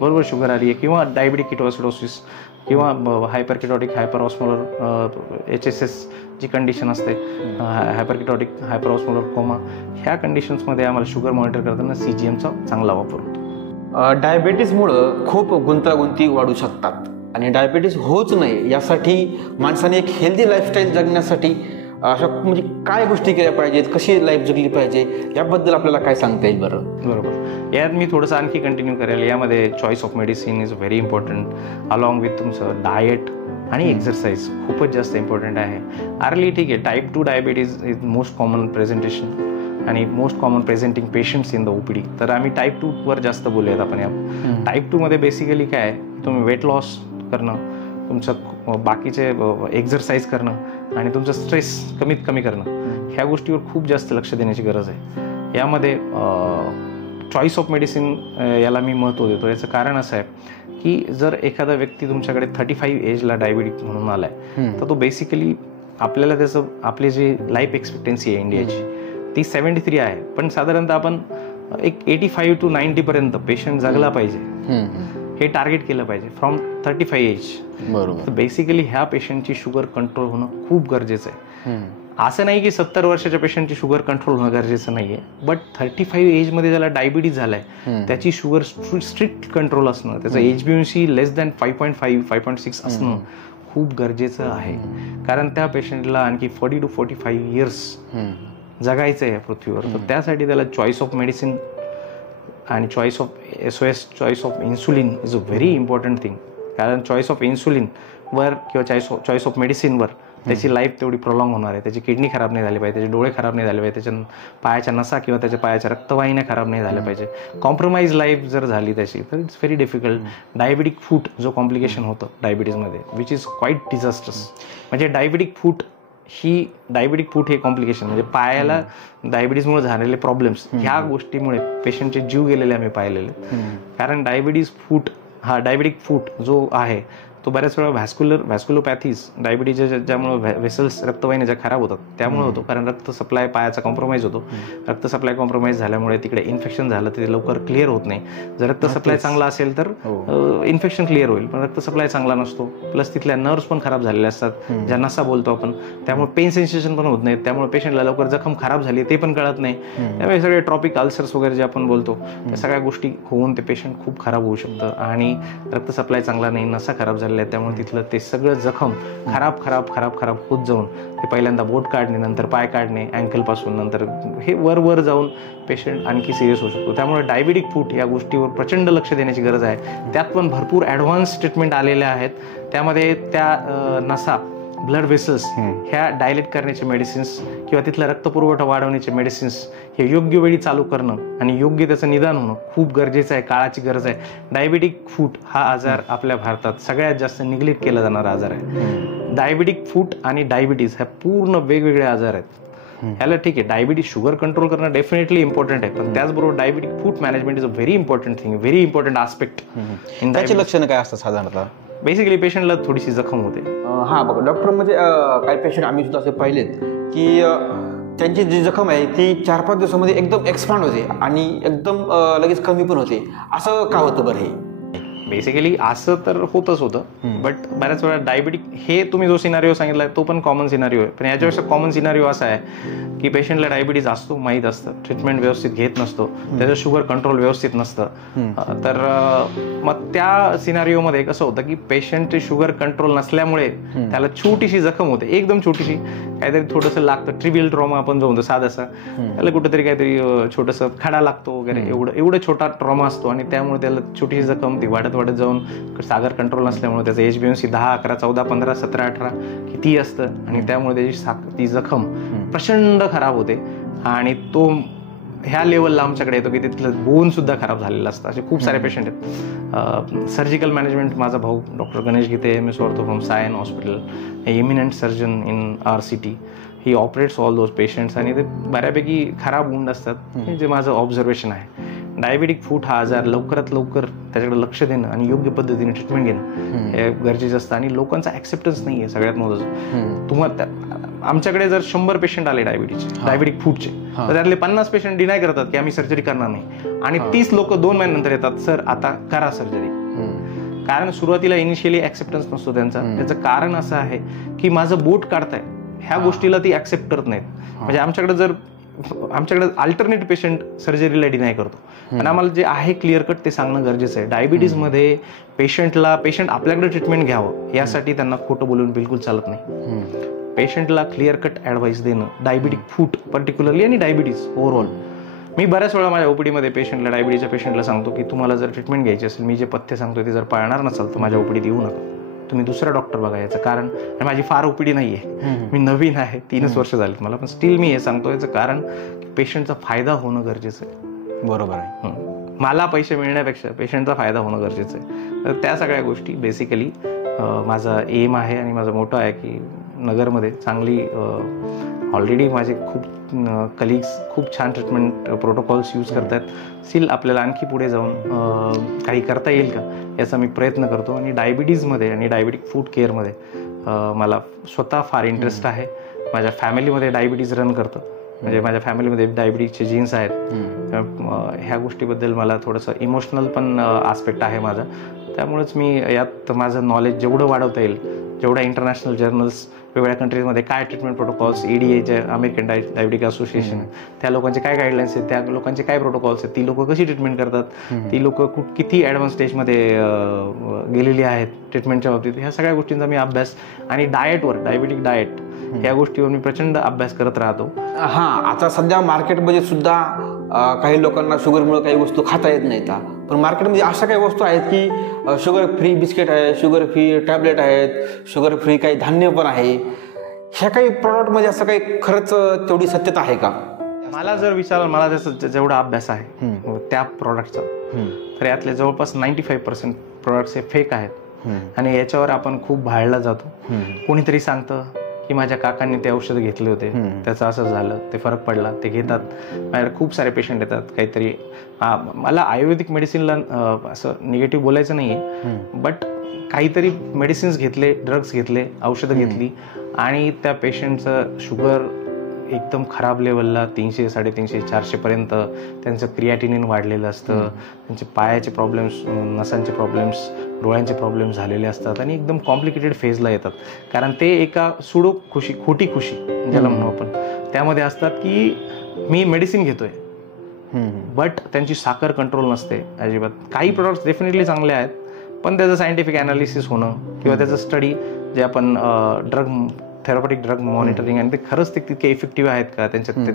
बरोबर शुगर आली आहे, किंवा डायबिटिक किटोसिडोसिस किंवा हायपरकिटोटिक हायपरऑस्मोलर HSS जी कंडिशन असते, हायपरकिटोटिक हायपरऑस्मोलर कोमा, ह्या कंडिशन्समध्ये आम्हाला शुगर मॉनिटर करताना CGMचा चांगला वापर होतो. डायबिटीसमुळं खूप गुंतागुंती वाढू शकतात आणि डायबिटीस होऊच नये यासाठी माणसाने एक हेल्दी लाईफस्टाईल जगण्यासाठी अशा म्हणजे काय गोष्टी केल्या पाहिजेत, कशी लाईफ जगली पाहिजे, याबद्दल आपल्याला काय सांगता येईल बरं? बरोबर. यात मी थोडंसं आणखी कंटिन्यू करेल. यामध्ये choice of medicine is very important, along with तुमचं डाएट आणि एक्सरसाइज खूपच जास्त इम्पॉर्टंट आहे. अर्ली ठीक आहे, type 2 diabetes is most common presentation आणि most common presenting patients in the OPD. तर आम्ही टाईप 2 वर जास्त बोलूयात आपण. या टाईप 2 मध्ये बेसिकली काय आहे, तुम्ही वेट लॉस करणं, तुमचं बाकीचे एक्झरसाईज करणं आणि तुमचं स्ट्रेस कमीत कमी करणं, ह्या गोष्टीवर खूप जास्त लक्ष देण्याची गरज आहे. यामध्ये चॉईस ऑफ मेडिसिन याला मी महत्त्व देतो. याचं कारण असं आहे की जर एखादा व्यक्ती तुमच्याकडे 35 एजला डायबिटिक म्हणून आला आहे, तर तो बेसिकली आपल्याला त्याचं आपली जी लाईफ एक्सपेक्टन्सी आहे इंडियाची ती 73 आहे, पण साधारणतः आपण एक 85 to 90 पर्यंत पेशंट जगला पाहिजे हे टार्गेट केलं पाहिजे फ्रॉम 35 एज. बरोबर. तर बेसिकली ह्या पेशंटची शुगर कंट्रोल होणं खूप गरजेचं आहे. असं नाही की 70 वर्षाच्या पेशंटची शुगर कंट्रोल होणं गरजेचं नाहीये, बट 35 एजमध्ये ज्याला डायबिटीज झालाय त्याची शुगर स्ट्रिक्ट कंट्रोल असणं, त्याचं HbA1c लेस दॅन 5.5 5.6 असणं खूप गरजेचं आहे. कारण त्या पेशंटला आणखी 40 to 45 इयर्स जगायचं आहे या पृथ्वीवर. तर त्यासाठी त्याला चॉईस ऑफ मेडिसिन आणि choice of SOS choice of insulin is a very important thing. कारण चॉईस ऑफ इन्सुलिनवर किंवा चॉईस ऑफ मेडिसिनवर त्याची लाईफ तेवढी प्रॉलॉंग होणार आहे. त्याची किडनी खराब नाही झाली पाहिजे, त्याचे डोळे खराब नाही झाले पाहिजे, त्याच्या पायाच्या नसा किंवा त्याच्या पायाच्या रक्तवाहिन्या खराब नाही झाल्या पाहिजे. कॉम्प्रोमाइज लाईफ जर झाली त्याची तर इट्स व्हेरी डिफिकल्ट. डायबिटिक फूट जो कॉम्प्लिकेशन होतं डायबिटीजमध्ये विच इज क्वाईट डिझास्टर्स. म्हणजे डायबिटिक फूट हे कॉम्प्लिकेशन म्हणजे पायाला डायबिटीजमुळे झालेले प्रॉब्लेम्स, ह्या गोष्टीमुळे पेशंटचे जीव गेलेले आम्ही पाहिलेले. कारण डायबिटिक फूट जो आहे तो बऱ्याच वेळा व्हॅस्क्युलोपॅथीज डायबिटीजच्या ज्यामुळे व्हेसल्स रक्तवाहिन्या ज्या खराब होतात त्यामुळे होतो. कारण रक्त सप्लाय पायाचा कॉम्प्रोमाइज होतो. रक्त सप्लाय कॉम्प्रोमाइज झाल्यामुळे तिकडे इन्फेक्शन झालं तर ते लवकर क्लिअर होत नाही. जर रक्त सप्लाय चांगला असेल तर इन्फेक्शन क्लिअर होईल, पण रक्त सप्लाय चांगला नसतो. प्लस तिथल्या नर्व्स पण खराब झालेल्या असतात, ज्या नसा बोलतो आपण, त्यामुळे पेन सेन्सेशन पण होत नाही. त्यामुळे पेशंटला लवकर जखम खराब झाली ते पण कळत नाही. त्यामुळे सगळे ट्रॉपिक अल्सर्स वगैरे जे आपण बोलतो त्या सगळ्या गोष्टी होऊन ते पेशंट खूप खराब होऊ शकतं. आणि रक्त सप्लाय चांगला नाही, नसा खराब झालेल्या आहेत, त्यामुळे तिथलं ते सगळं जखम खराब होत जाऊन ते पहिल्यांदा बोट काढणे, नंतर पाय काढणे अँकल पासून, नंतर हे वर जाऊन पेशंट आणखी सिरियस होऊ शकतो. त्यामुळे डायबिटिक फूट या गोष्टीवर प्रचंड लक्ष देण्याची गरज आहे. त्यात पण भरपूर ॲडव्हान्स ट्रीटमेंट आलेल्या आहेत. त्यामध्ये त्या नसा ब्लड वेसल्स ह्या डायलेट करण्याचे मेडिसिन्स किंवा तिथला रक्तपुरवठा वाढवण्याचे मेडिसिन्स हे योग्य वेळी चालू करणं आणि योग्य त्याचं निदान होणं खूप गरजेचं आहे, काळाची गरज आहे. डायबिटिक फूट हा आजार आपल्या भारतात सगळ्यात जास्त निग्लेक्ट केला जाणारा आजार आहे. डायबिटिक फूट आणि डायबिटीज ह्या पूर्ण वेगवेगळे आजार आहेत. ह्याला ठीक आहे, डायबिटीज शुगर कंट्रोल करणं डेफिनेटली इम्पॉर्टंट आहे, पण त्याचबरोबर diabetic foot management is a very important thing, very important aspect. त्याची लक्षणं काय असतात साधारणतः? बेसिकली पेशंटला थोडीशी जखम होते. हा बघा डॉक्टर, म्हणजे काही पेशंट आम्ही सुद्धा असे पाहिलेत की त्यांची जी जखम आहे ती 4-5 दिवसामध्ये एकदम एक्सपांड होते आणि एकदम लगेच कमी पण होते. असं का होतं बरं? हे बेसिकली असं तर होतच होतं, बट बऱ्याच वेळा डायबिटिक हे तुम्ही जो सिनारिओ सांगितला तो पण कॉमन सिनारिओ आहे, पण याच्यापेक्षा कॉमन सिनारिओ असा आहे की पेशंटला डायबिटीज असतो, माहीत असतं, ट्रीटमेंट व्यवस्थित घेत नसतो, त्याचं शुगर कंट्रोल व्यवस्थित नसतं. तर मग त्या सिनारिओमध्ये कसं होतं की पेशंटचे शुगर कंट्रोल नसल्यामुळे त्याला छोटीशी जखम होते, एकदम छोटीशी, काहीतरी थोडंसं लागतं, ट्रिव्हियल ट्रॉमा आपण जो म्हणतो साधासा, त्याला कुठेतरी काहीतरी छोटंसं खडा लागतो वगैरे, एवढं छोटा ट्रॉमा असतो आणि त्यामुळे त्याला छोटीशी जखम ती वाढत जाऊन सागर कंट्रोल नसल्यामुळे त्याचं HbA1c 10, 11, 14, 15, 17, 18 किती असतं आणि त्यामुळे त्याची ती जखम प्रचंड खराब होते आणि तो ह्या लेवलला आमच्याकडे येतो की तिथलं बोन सुद्धा खराब झालेलं असतं. असे खूप सारे पेशंट आहेत. सर्जिकल मॅनेजमेंट माझा भाऊ doctor Ganesh Gite MS ortho from Sion hospital, eminent surgeon in RCT, he operates all those patients आणि ते बऱ्यापैकी खराब वुंड असतात. हे जे माझं ऑब्झर्वेशन आहे. डायबिटिक फूट हा आजार लवकरात लवकर त्याच्याकडे लक्ष देणं आणि योग्य पद्धतीने ट्रीटमेंट घेणं हे गरजेचं असतं आणि लोकांचा ऍक्सेप्टन्स नाही आहे सगळ्यात महत्त्वाचं. तुम्हाला आमच्याकडे जर 100 पेशंट आले डायबिटिक फूटचे, तर त्यातले 50 पेशंट डिनाय करतात की आम्ही सर्जरी करणार नाही आणि 30 लोक 2 महिन्यानंतर येतात, सर आता करा सर्जरी. कारण सुरुवातीला इनिशियली ऍक्सेप्टन्स नसतो त्यांचा. त्याचं कारण असं आहे की माझं बोट काढताय ह्या गोष्टीला ती ऍक्सेप्ट करत नाहीत. म्हणजे आमच्याकडे अल्टरनेट पेशंट सर्जरीला डिनाय करतो आणि आम्हाला जे आहे क्लिअर कट ते सांगणं गरजेचं आहे. डायबिटीजमध्ये पेशंट आपल्याकडे ट्रीटमेंट घ्यावं यासाठी त्यांना खोटं बोलून बिलकुल चालत नाही. पेशंटला क्लिअर कट ऍडवाइस देणं, डायबिटिक फूट पर्टिक्युलरली आणि डायबिटीज ओव्हरऑल. मी बऱ्याच वेळा माझ्या OPD पेशंटला, डायबिटीजच्या पेशंटला सांगतो की तुम्हाला जर ट्रीटमेंट घ्यायची असेल, मी जे पथ्य सांगतो ते जर पाळणार नसाल तर माझ्या OPDत येऊ नका, तुम्ही दुसरा डॉक्टर बघा. याचं कारण माझी फार OPD नाही आहे, मी नवीन आहे, 3च वर्ष झालीत मला, पण स्टील मी हे सांगतो. याचं कारण पेशंटचा फायदा होणं गरजेचं आहे. बरोबर आहे. मला पैसे मिळण्यापेक्षा पेशंटचा फायदा होणं गरजेचं आहे. तर त्या सगळ्या गोष्टी बेसिकली माझा एम आहे आणि माझा मोठं आहे की नगरमध्ये चांगली ऑलरेडी माझे खूप कलिग्स खूप छान ट्रीटमेंट प्रोटोकॉल्स यूज करत आहेत. स्टील आपल्याला आणखी पुढे जाऊन काही करता येईल का याचा मी प्रयत्न करतो. आणि डायबिटीजमध्ये आणि डायबिटिक फूड केअरमध्ये मला स्वतः फार इंटरेस्ट आहे. माझ्या फॅमिलीमध्ये डायबिटीज रन करतं, म्हणजे माझ्या फॅमिलीमध्ये डायबिटीजचे जीन्स आहेत. ह्या गोष्टीबद्दल मला थोडंसं इमोशनल पण आस्पेक्ट आहे माझा. त्यामुळेच मी यात माझं नॉलेज जेवढं वाढवता येईल, जेवढ्या इंटरनॅशनल जर्नल्स वेगवेगळ्या कंट्रीजमध्ये काय ट्रीटमेंट प्रोटोकॉल्स, EDA जे अमेरिकन डायबिटिक असोसिएशन, त्या लोकांचे काय गाईडलाईन्स आहेत, त्या लोकांचे काय प्रोटोकॉल्स आहेत, ती लोक कशी ट्रीटमेंट करतात, ती लोक किती ॲडव्हान्स स्टेजमध्ये गेलेली आहेत ट्रीटमेंटच्या बाबतीत, ह्या सगळ्या गोष्टींचा मी अभ्यास आणि डाएटवर, डायबिटिक डाएट ह्या गोष्टीवर मी प्रचंड अभ्यास करत राहतो. हां, आता सध्या मार्केटमध्ये सुद्धा काही लोकांना शुगरमुळे काही वस्तू खाता येत नाहीत. पण मार्केटमध्ये अशा काही वस्तू आहेत की शुगर फ्री बिस्किट आहे, शुगर फ्री टॅबलेट आहेत, शुगर फ्री काही धान्य पण आहे. ह्या काही प्रॉडक्टमध्ये असं काही खरंच तेवढी सत्यता आहे का? मला जर विचारलं, मला त्याचा जेवढा अभ्यास आहे त्या प्रॉडक्टचा, तर यातले जवळपास 95% प्रॉडक्ट्स हे फेक आहेत. आणि याच्यावर आपण खूप भाळला जातो. कोणीतरी सांगतं की माझ्या काकांनी ते औषध घेतले होते, त्याचं असं झालं, ते फरक पडला, ते घेतात. माझ्याकडे खूप सारे पेशंट येतात. काहीतरी मला आयुर्वेदिक मेडिसिनला असं निगेटिव्ह बोलायचं नाही आहे, बट काहीतरी मेडिसिन्स घेतले, ड्रग्स घेतले, औषधं घेतली आणि त्या पेशंटचं शुगर एकदम खराब लेवलला 300, 350, 400पर्यंत त्यांचं क्रिएटिनिन वाढलेलं असतं. त्यांचे पायाचे प्रॉब्लेम्स, नसांचे प्रॉब्लेम्स, डोळ्यांचे प्रॉब्लेम्स झालेले असतात आणि एकदम कॉम्प्लिकेटेड फेजला येतात. कारण ते एका खोटी खुशी ज्याला म्हणू आपण, त्यामध्ये असतात की मी मेडिसिन घेतोय, बट त्यांची साखर कंट्रोल नसते अजिबात. काही प्रोडक्ट्स डेफिनेटली चांगले आहेत, पण त्याचं सायंटिफिक ॲनालिसिस होणं किंवा त्याचं स्टडी जे आपण थेरॉपॅटिक ड्रग मॉनिटरिंग, आणि ते खरंच ते तितके इफेक्टिव्ह आहेत का, त्यांच्यात ते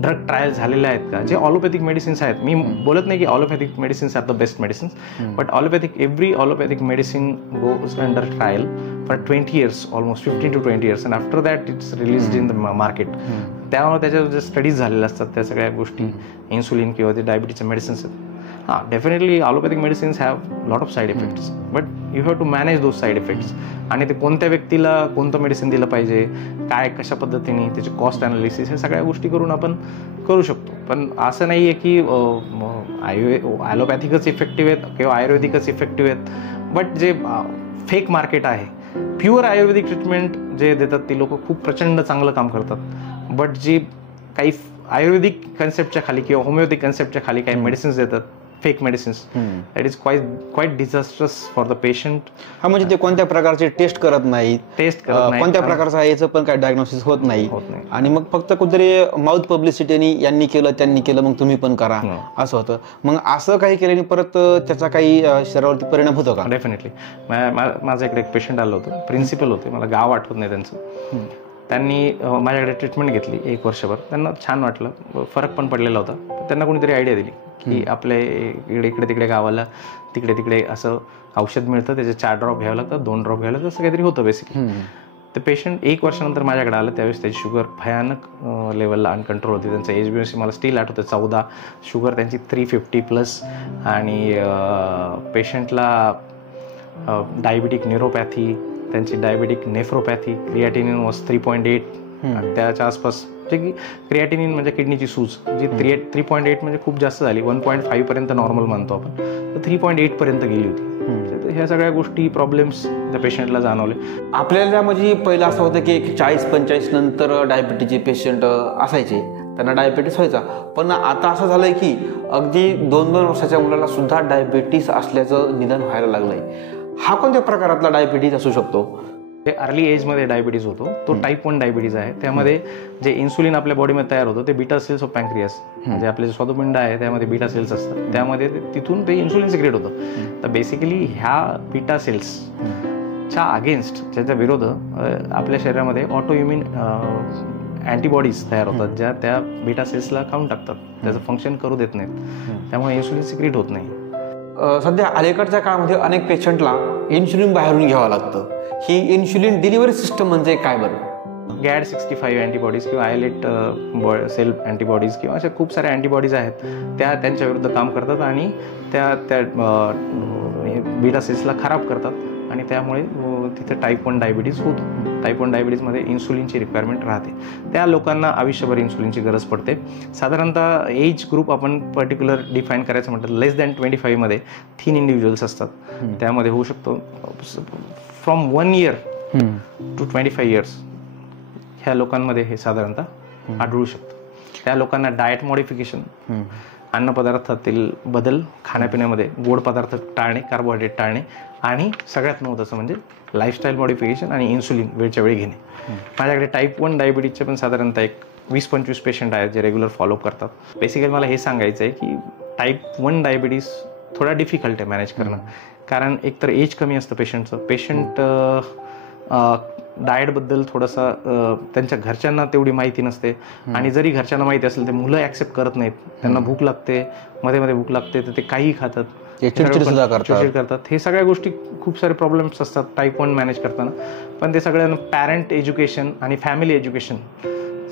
ड्रग ट्रायल झालेले आहेत का. जे ऑलोपॅथिक मेडिसिन्स आहेत, मी बोलत नाही की allopathic medicines are the best medicines, but every allopathic medicine goes under trial for 20 years, almost 15 to 20 years, and after that it's released in the market. त्यामुळे त्याच्या जे स्टडीज झालेल्या असतात त्या सगळ्या गोष्टी, इन्सुलिन किंवा ते डायबिटीजचे मेडिसिन्स आहेत. Definitely allopathic medicines have lot of side effects, but you have to manage those side effects. आणि ते कोणत्या व्यक्तीला कोणतं मेडिसिन दिलं पाहिजे, काय कशा पद्धतीने, त्याची कॉस्ट ॲनालिसिस, ह्या सगळ्या गोष्टी करून आपण करू शकतो. पण असं नाही आहे की ॲलोपॅथिकच इफेक्टिव्ह आहेत किंवा आयुर्वेदिकच इफेक्टिव्ह आहेत. बट जे फेक मार्केट आहे, प्युअर आयुर्वेदिक ट्रीटमेंट जे देतात ती लोक खूप प्रचंड चांगलं काम करतात. बट जी काही आयुर्वेदिक कन्सेप्टच्या खाली किंवा होमिओपॅथिक कन्सेप्टच्या खाली काही मेडिसिन्स देतात, fake medicines, that is quite disastrous for the patient. हा, म्हणजे ते कोणत्या प्रकारचे टेस्ट करत नाहीत, कोणत्या प्रकारचं आहे याचं पण काही डायग्नोसिस होत नाही. आणि मग फक्त कुठेतरी माउथ पब्लिसिटीने यांनी केलं त्यांनी केलं मग तुम्ही पण करा असं होतं. मग असं काही केल्याने परत त्याचा काही शरीरावरती परिणाम होतो का? डेफिनेटली. माझ्या इकडे एक पेशंट आलं होतं, प्रिन्सिपल होते, मला गाव आठवत नाही त्यांचं. त्यांनी माझ्याकडे ट्रीटमेंट घेतली 1 वर्षभर. त्यांना छान वाटलं, फरक पण पडलेला होता. त्यांना कोणीतरी आयडिया दिली की आपल्या इकडे तिकडे गावाला तिकडे असं औषध मिळतं, त्याचे 4 ड्रॉप घ्यावं लागतं, 2 ड्रॉप घ्यावं लागतं, असं काहीतरी होतं बेसिकली. ते पेशंट 1 वर्षानंतर माझ्याकडे आलं, त्यावेळेस त्याची शुगर भयानक लेवलला अनकंट्रोल होती. त्यांचं HbA1c मला स्टील आठवतं 14, शुगर त्यांची 350+, आणि पेशंटला डायबिटिक न्यूरोपॅथी, त्यांची डायबिटिक नेफ्रोपॅथी, क्रिएटिनिन वॉज 3.8 त्याच्या आसपास. जे की क्रिएटिनिन म्हणजे किडनीची सूज, जी 3.8 म्हणजे खूप जास्त झाली. 1.5 पर्यंत नॉर्मल मानतो आपण, तर 3.8 पर्यंत गेली होती. ह्या सगळ्या गोष्टी, प्रॉब्लेम्स त्या पेशंटला जाणवले. आपल्याला म्हणजे पहिलं असं होतं की 40-45 नंतर डायबिटीजचे पेशंट असायचे, त्यांना डायबिटीस व्हायचा. पण आता असं झालंय की अगदी 2-2 वर्षाच्या मुलाला सुद्धा डायबिटीस असल्याचं निदान व्हायला लागलंय. हा कोणत्या प्रकारातला डायबिटीज असू शकतो? अर्ली एजमध्ये डायबिटीज होतो, तो टाईप 1 डायबिटीज आहे. त्यामध्ये जे इन्सुलिन आपल्या बॉडीमध्ये तयार होतं ते बीटा सेल्स ऑफ पॅन्क्रियास, म्हणजे आपले जे स्वादुपिंड आहे त्यामध्ये बीटा सेल्स असतात, त्यामध्ये तिथून ते इन्सुलिन सिक्रेट होतं. तर बेसिकली ह्या बीटा सेल्सच्या अगेन्स्ट, त्याच्या विरोध आपल्या शरीरामध्ये ऑटोइम्युन अँटीबॉडीज तयार होतात, ज्या त्या बीटा सेल्सला खाऊन टाकतात, त्याचं फंक्शन करू देत नाहीत, त्यामुळे इन्सुलिन सिक्रेट होत नाही. सध्या अलीकडच्या काळामध्ये अनेक पेशंटला इन्शुलिन बाहेरून घ्यावं लागतं. ही इन्शुलिन डिलिव्हरी सिस्टम म्हणजे काय बरं? GAD65 अँटीबॉडीज किंवा आयलेट सेल अँटीबॉडीज किंवा अशा खूप साऱ्या अँटीबॉडीज आहेत, त्या त्यांच्या विरुद्ध काम करतात आणि त्या बीटा सेल्सला खराब करतात आणि त्यामुळे तिथे टाईप 1 डायबिटीज होतो. टाईप 1 डायबिटीजमध्ये इन्सुलिनची रिक्वायरमेंट राहते. त्या लोकांना आयुष्यभर इन्सुलिनची गरज पडते. साधारणतः एज ग्रुप आपण पर्टिक्युलर डिफाईन करायचं म्हटलं लेस दॅन 25 मध्ये थिन इंडिव्हिज्युअल्स असतात. त्यामध्ये होऊ शकतो फ्रॉम 1 year टू 25 years ह्या लोकांमध्ये हे साधारणतः आढळू शकतं. त्या लोकांना डाएट मॉडिफिकेशन, अन्नपदार्थातील बदल, खाण्यापिण्यामध्ये गोड पदार्थ टाळणे, कार्बोहायड्रेट टाळणे आणि सगळ्यात महत्त्वाचं म्हणजे लाईफस्टाईल मॉडिफिकेशन आणि इन्सुलिन वेळच्या वेळी घेणे. माझ्याकडे टाईप 1 डायबिटीजचे पण साधारणतः एक 20-25 पेशंट आहेत जे रेग्युलर फॉलोअप करतात. बेसिकली मला हे सांगायचं आहे की टाईप 1 डायबिटीज थोडा डिफिकल्ट आहे मॅनेज करणं, कारण एकतर एज कमी असतं पेशंटचं. पेशंट डाएटबद्दल थोडंसं त्यांच्या घरच्यांना तेवढी माहिती नसते आणि जरी घरच्यांना माहिती असेल ते मुलं ॲक्सेप्ट करत नाहीत. त्यांना भूक लागते, मध्ये मध्ये भूक लागते तर ते काहीही खातात, चिडचिड करतात. हे सगळ्या गोष्टी खूप सारे प्रॉब्लेम्स असतात टाईप 1 मॅनेज करताना. पण ते सगळ्यांना पॅरेंट एज्युकेशन आणि फॅमिली एज्युकेशन,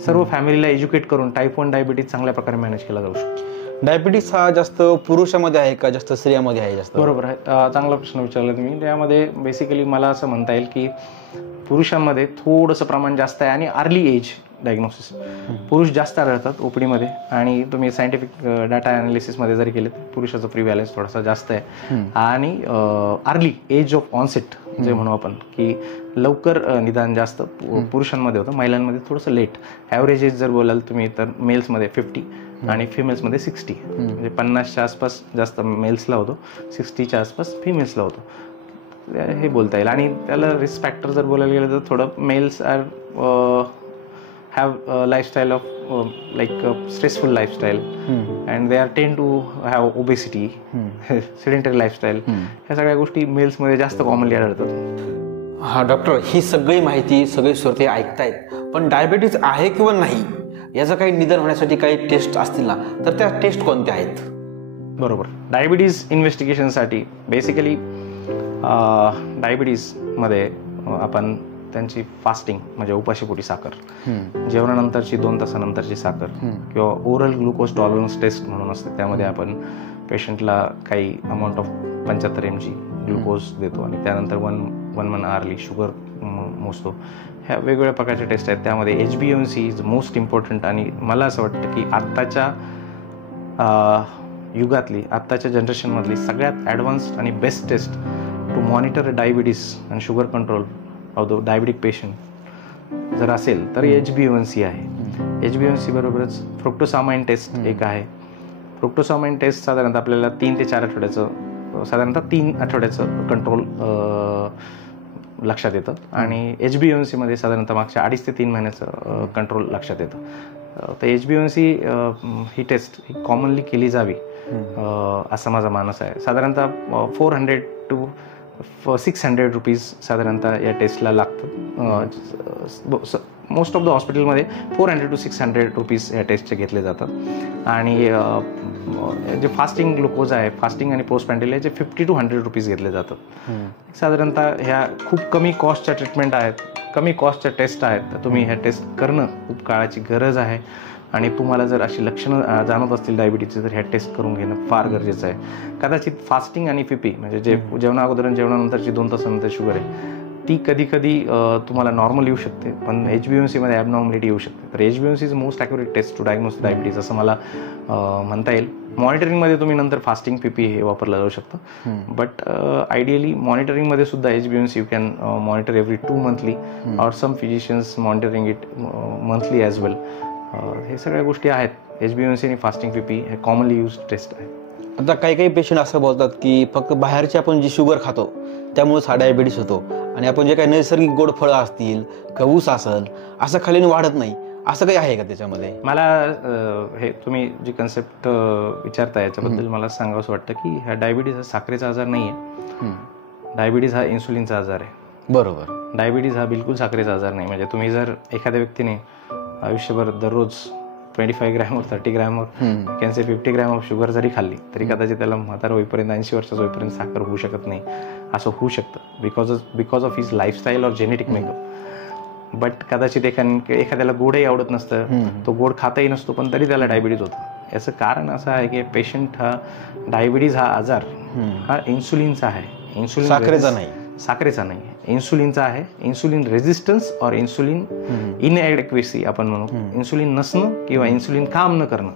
सर्व फॅमिलीला एज्युकेट करून टाईप 1 डायबिटीज चांगल्या प्रकारे मॅनेज केला जाऊ शकतो. डायबिटीस हा जास्त पुरुषामध्ये आहे का जास्त स्त्रियामध्ये आहे? जास्त. बरोबर आहे, चांगला प्रश्न विचारला तुम्ही. त्यामध्ये बेसिकली मला असं म्हणता येईल की पुरुषांमध्ये थोडंसं प्रमाण जास्त आहे आणि अर्ली एज डायग्नोसिस पुरुष जास्त आढळतात ओपीडीमध्ये. आणि तुम्ही सायंटिफिक डाटा अनालिसिसमध्ये जरी केले तर पुरुषाचा प्रिव्हॅलन्स थोडासा जास्त आहे. आणि अर्ली एज ऑफ ऑनसेट जे म्हणू आपण की लवकर निदान जास्त पुरुषांमध्ये होतं, महिलांमध्ये थोडंसं लेट. ॲव्हरेज एज जर बोलाल तुम्ही तर मेल्समध्ये 50 आणि फिमेल्समध्ये 60, म्हणजे 50च्या आसपास जास्त मेल्सला होतो, 60च्या आसपास फिमेल्सला होतो हे बोलता येईल. आणि त्याला रिस्क फॅक्टर जर बोलायला गेलं तर थोडं males are have a lifestyle of like a stressful lifestyle and they are tend to have obesity, sedentary lifestyle. ह्या सगळ्या गोष्टी मेल्समध्ये जास्त कॉमनली आढळतात. हा डॉक्टर, ही सगळी माहिती सगळे श्रोते ऐकतायत, पण डायबिटीज आहे किंवा नाही याचं काही निदान होण्यासाठी काही टेस्ट असतील ना, तर त्या टेस्ट कोणत्या आहेत? बरोबर, डायबिटीज इन्व्हेस्टिगेशनसाठी बेसिकली डायबिटीजमध्ये आपण त्यांची फास्टिंग म्हणजे उपाशीपोटी साखर, जेवणानंतरची 2 तासानंतरची साखर किंवा ओरल ग्लुकोज टॉलरन्स टेस्ट म्हणून असते. त्यामध्ये आपण पेशंटला काही अमाऊंट ऑफ 75 mg ग्लुकोज देतो आणि त्यानंतर 1 आवरली शुगर मोजतो. ह्या वेगवेगळ्या प्रकारच्या टेस्ट आहेत. त्यामध्ये HbA1c इज मोस्ट इम्पॉर्टंट आणि मला असं वाटतं की आत्ताच्या युगातली, आत्ताच्या जनरेशनमधली सगळ्यात ॲडव्हान्स्ड आणि best test to monitor diabetes and sugar control of the diabetic patient जर असेल तर HbA1c आहे. HbA1c बरोबरच फ्रुक्टोसामाइन टेस्ट एक आहे. फ्रुक्टोसामाइन टेस्ट साधारणतः आपल्याला 3 ते 4 आठवड्याचं, साधारणतः 3 आठवड्याचं कंट्रोल लक्षात येतं आणि HbA1c मध्ये साधारणतः मागच्या 2.5 ते 3 महिन्याचं कंट्रोल लक्षात येतं. तर HbA1c ही टेस्ट ही कॉमनली केली जावी असा माझा मानस आहे. साधारणतः 400 to 600 रुपीज साधारणतः या टेस्टला लागतं. मोस्ट ऑफ द हॉस्पिटलमध्ये 400 to 600 रुपीज या टेस्टचे घेतले जातात. आणि जे फास्टिंग ग्लुकोज आहे, फास्टिंग आणि पोस्टपॅन्डल याचे 50 to 100 रुपीज घेतले जातात. साधारणतः ह्या खूप कमी कॉस्टच्या ट्रीटमेंट आहेत, कमी कॉस्टच्या टेस्ट आहेत. तर तुम्ही ह्या टेस्ट करणं खूप काळाची गरज आहे आणि तुम्हाला जर अशी लक्षणं जाणवत असतील डायबिटीजची तर ह्या टेस्ट करून घेणं फार गरजेचं आहे. कदाचित फास्टिंग आणि PP म्हणजे जे जेवणा अगोदर आणि जेवणानंतरची 2 तासानंतर शुगर आहे ती कधी कधी तुम्हाला नॉर्मल येऊ शकते, पण HbA1c मध्ये ॲबनॉर्मॅलिटी येऊ शकते. तर HbA1c is most accurate test to diagnose diabetes असं मला म्हणता येईल. मॉनिटरिंगमध्ये तुम्ही नंतर फास्टिंग PP हे वापरलं जाऊ शकतं, बट आयडियली मॉनिटरिंगमध्ये सुद्धा HbA1c you can monitor every 2 monthly or some physicians monitoring it monthly as well. हे सगळ्या गोष्टी आहेत. HbA1c आणि फास्टिंग PP हे कॉमनली यूज टेस्ट आहे. आता काही पेशंट असं बोलतात की फक्त बाहेरची आपण जी शुगर खातो त्यामुळेच हा डायबिटीस होतो आणि आपण जे काही नैसर्गिक गोड फळं असतील, ऊस असेल, असं खाल्ल्याने वाढत नाही, असं काही आहे का त्याच्यामध्ये? मला हे तुम्ही जी कन्सेप्ट विचारता याच्याबद्दल मला सांगावंसं वाटतं की हा डायबिटीस हा साखरेचा आजार नाही आहे. डायबिटीस हा इन्सुलिनचा आजार आहे. बरोबर. डायबिटीस हा बिलकुल साखरेचा आजार नाही. म्हणजे तुम्ही जर एखाद्या व्यक्तीने आयुष्यभर दररोज 25 ग्रॅम और 30 ग्रॅम और can say 50 gram of sugar जरी खाल्ली तरी कदाचित त्याला म्हातारा होईपर्यंत 80 वर्षाचं होईपर्यंत साखर होऊ शकत नाही. असं होऊ शकतं बिकॉज ऑफ हिज लाईफस्टाईल और जेनेटिक मेकअप. बट कदाचित एखाद्याला गोडही आवडत नसतं, तो गोड खातही नसतो, पण तरी त्याला डायबिटीज होतं. याचं कारण असं आहे की पेशंट हा डायबिटीज हा आजार हा इन्सुलिनचा आहे. इन्सुलिन साखरेचा नाही, इन्सुलिनचा आहे. इन्सुलिन रेझिस्टन्स और इन्सुलिन इनएडिक्वेसी आपण म्हणू. इन्सुलिन नसणं किंवा इन्सुलिन काम न करणं.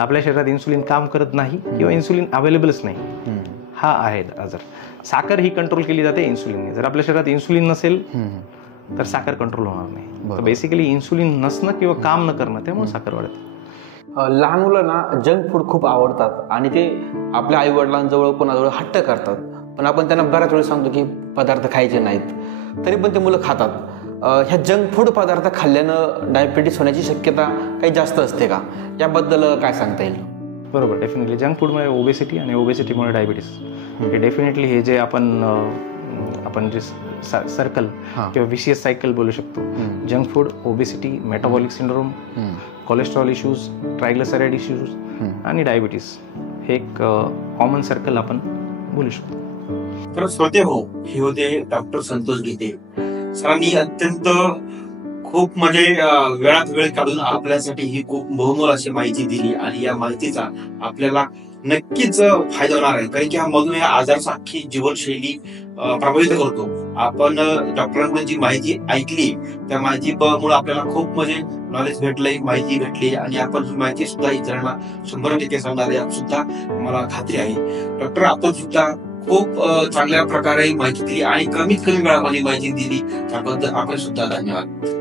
आपल्या शरीरात इन्सुलिन काम करत नाही किंवा इन्सुलिन अवेलेबलच नाही, हा आहे आजार. साखर ही कंट्रोल केली जाते इन्सुलिनने. जर आपल्या शरीरात इन्सुलिन नसेल तर साखर कंट्रोल होणार नाही. बेसिकली इन्सुलिन नसणं किंवा काम न करणं, त्यामुळे साखर वाढते. लहान मुलांना जंक फूड खूप आवडतात आणि ते आपल्या आई वडिलांजवळ कोणाजवळ हट्ट करतात, पण आपण त्यांना बऱ्याच वेळेस सांगतो की पदार्थ खायचे नाहीत, तरी पण ते मुलं खातात. ह्या जंक फूड पदार्थ खाल्ल्यानं डायबिटीस होण्याची शक्यता काही जास्त असते का? याबद्दल काय सांगता येईल? बरोबर, डेफिनेटली जंक फूडमुळे ओबेसिटी आणि ओबेसिटीमुळे डायबिटीस हे डेफिनेटली हे जे आपण जे सर्कल किंवा विशियस सायकल बोलू शकतो, junk food, obesity, metabolic syndrome, cholesterol issues, ट्रायग्लिसराइड issues आणि डायबिटीस, हे एक कॉमन सर्कल आपण बोलू शकतो. तर श्रोते हो, हे होते डॉक्टर संतोष गीते सरांनी अत्यंत खूप म्हणजे वेळात वेळ काढून आपल्यासाठी ही खूप बहुमोल अशी माहिती दिली आणि या माहितीचा आपल्याला नक्कीच फायदा होणार आहे. कारण की हा मधुमेह आजारचा अख्खी जीवनशैली प्रभावित करतो. आपण डॉक्टरांकडून जी माहिती ऐकली त्या माहितीमुळे आपल्याला खूप म्हणजे नॉलेज भेटलंय, माहिती भेटली आणि आपण ही माहिती सुद्धा इतरांना 100% सांगणार यात सुद्धा मला खात्री आहे. डॉक्टर, आपण सुद्धा खूप चांगल्या प्रकारे माहिती दिली आणि कमीत कमी वेळामध्ये माहिती दिली, त्याबद्दल आपण सुद्धा धन्यवाद.